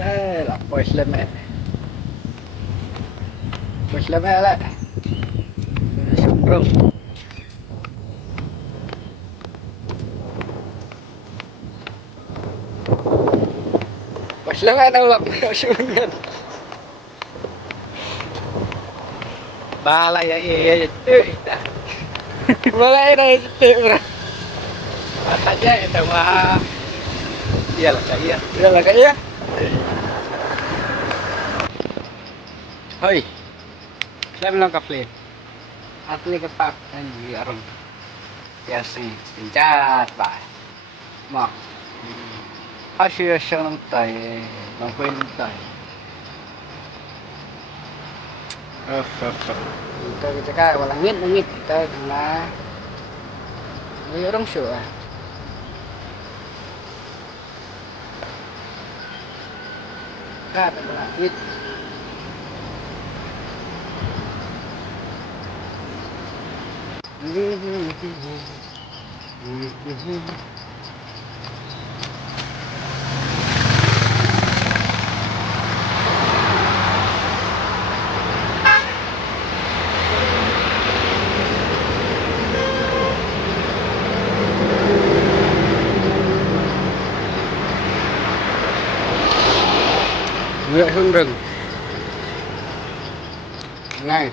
Đây là quay lên mẹ. Quay lên mẹ lại. Xuống rừng. Quay lên mẹ đâu lắm. Xuống rừng. Ba lại vậy tự. Mulai dari itu katanya itu mah iyalah kayak hoi saya bilang kafe asli ketak anjir orang biasa pencat pak mak asyik senang tay nampuin tay kita kan walangit kita kena ini orang syua kan walangit Ngựa hương rừng này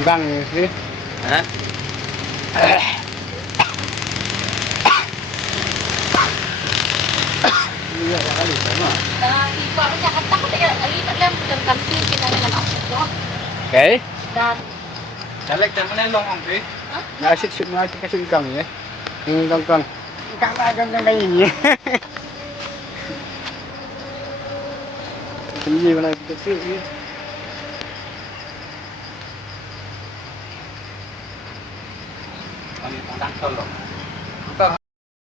băng sih hah iya kali sama ibu aku cakap takut ya kali tak macam kami kita dengan apa oke dan Dalek dan menelong om sih ngasih kasih kang ya ini kang kayak ini ini mana kecil ini Kami pandang tolong.